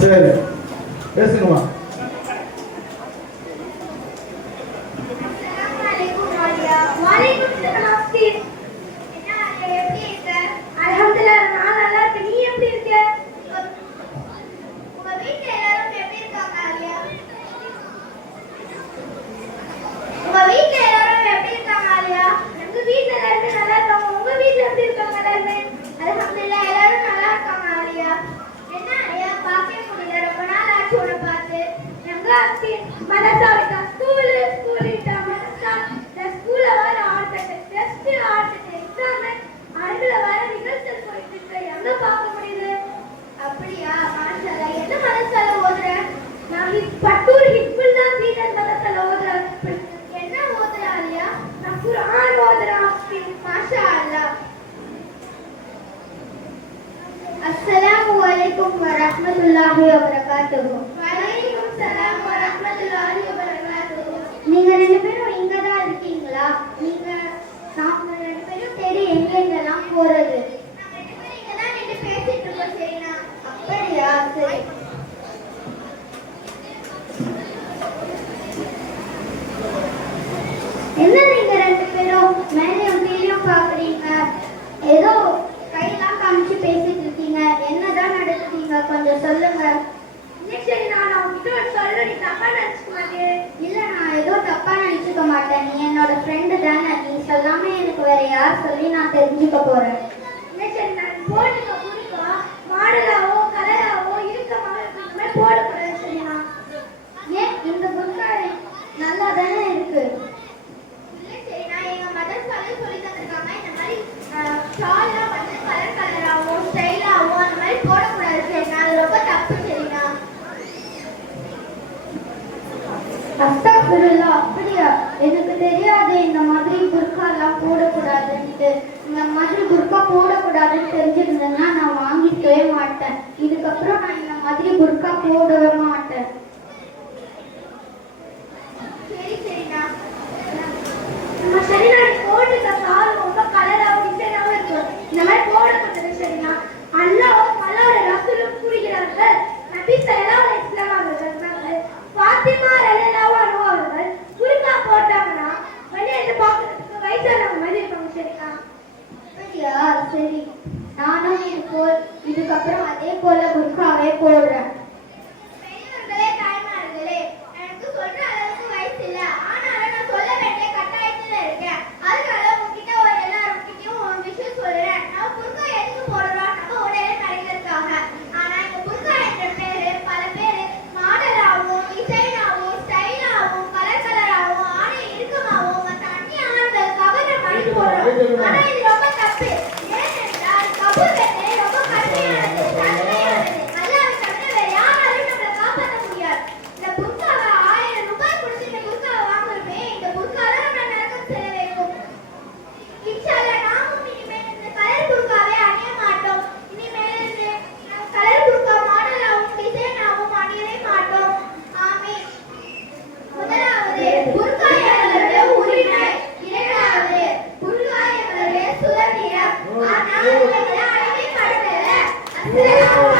சரி பேசுங்கம்மா. Assalamualaikum warahmatullahi wabarakatuh. Waalaikumsalam warahmatullahi wabarakatuh. நீங்க ரெண்டு பேரும் இங்க தான் இருக்கீங்களா? நாம ரெண்டு பேரும் சரி எங்கெங்கெல்லாம் போறது? நாம ரெண்டு பேரும் இங்க தான் நின்னு பேசிட்டு இருக்கோம். சரினா? அப்படியா? சரி. என்ன நீங்க ரெண்டு பேரும் மேலையும் கீழையும் பாக்குறீங்க? ஏதோ கையெல்லாம் காமிச்சு பேசிட்டு இருக்கீங்க. என்னதான் நடக்குறீங்க? கொஞ்சம் சொல்லுங்க. சரி, நான் உங்ககிட்ட சொல்றேன், நீ தப்பா நினைச்சுக்க மாட்டேன். இல்ல, நான் ஏதோ தப்பா நினைச்சுக்க மாட்டேன். நீ என்னோட ஃப்ரெண்டு தானே. நீ சொல்லாம எனக்கு வேற யார் சொல்லி நான் தெரிஞ்சுக்க போறேன். சரி, நான் போட்டுக்க புரிக்கா மாடலாவோ கலராவோ இருக்கமாவோ இந்த மாதிரி போடக்கூடாது. சரியா? ஏன் இந்த புக்கா நல்லா தானே இருக்கு. இல்ல சரி, நான் எங்க மதர் சொல்லி தந்திருக்காங்க இந்த மாதிரி ஷால்லாம் வந்து கலர் கலராவோ ஸ்டைலாவோ அந்த மாதிரி போடக்கூடாது. சரி, அது ரொம்ப தப்பு. சரினா? அஸ்தக்ஃபிருல்லாஹ். அப்படியா? எனக்கு தெரியாது இந்த மாதிரி புர்காலாம் போடக்கூடாதுன்ட்டு. இந்த மாதிரி புர்கா போடக்கூடாதுன்னு தெரிஞ்சிருந்தேன்னா நான் வாங்கிக்கவே மாட்டேன். இதுக்கப்புறம் நான் இந்த மாதிரி புர்கா போடவே மாட்டேன். சரி சரிண்ணா. சரி, நான் போட்டுக்க கால் ரொம்ப கலராகவும் டிசைனாகவும் இருக்கும். இந்த மாதிரி போடக்கூடாது. சரிண்ணா? அல்லாஹ் அல்லாஹ்வோட ரசூலும் கூறுகிறார்கள், நபி ஸல்லல்லாஹு அலைஹி வஸல்லம் அவர்கள் ஃபாத்திமா ரலியல்லாஹு அன்ஹா அவர்கள் புர்கா போட்டாங்கன்னா வெளியே பார்க்கறதுக்கு வயசானவங்க மாதிரி இருப்பாங்க. சரிண்ணா? அப்படியா? சரி, நானும் இதுக்கப்புறம் அதே போல புர்காவே போடுறேன். பெரியவர்களே தாய்மார்களே, எனக்கு சொல்ற அளவுக்கு வயசு இல்ல. ஆனாலும் நான் சொல்ல வேண்டிய கட்டாயத்துல இருக்கேன். அதனால உங்ககிட்ட எல்லாருக்கிட்டையும் ஒரு விஷயம் சொல்றேன். நான் புர்கா எதுக்கு போடுறோம்? நம்ம உடனே மறைக்கிறதுக்காக. ஆனா இந்த புர்கா என்ற பேரு பல பேரு மாடலாகவும் டிசைனாகவும் ஸ்டைலாகவும் கலர் கலராகவும் ஆடை இறுக்கமாகவும் மற்ற அந்நிய ஆண்கள் கவர்ற மாதிரி போடுறோம். ஆனா இது ரொம்ப தப்பு. ஏனென்றால் கபூர்களை ரொம்ப கடுமையானது, தன்மையானது. அல்லாஹ்வை தவிர வேற யாராலும் நம்மளை காப்பாற்ற முடியாது. இந்த புர்காவை 1000 ரூபாய் கொடுத்து இந்த புர்காவை வாங்குறோமே, இந்த புர்கா தான் நம்ம நரகம் செல்ல வைக்கும். இன்ஷா அல்லாஹ் நாமும் இனிமேல் இந்த கலர் புர்காவை அணிய மாட்டோம். இனிமேல் கலர் புர்கா மாடலாகவும் டிசைனாகவும் அணியவே மாட்டோம். ஆமீன். முதலாவது, புர்கா என்பது உரிமை. இரண்டாவது, புர்கா என்பது சுதந்திரம். ஆனால் இவங்களை அடிமைப்படுத்தல. அஸ்ஸலாமு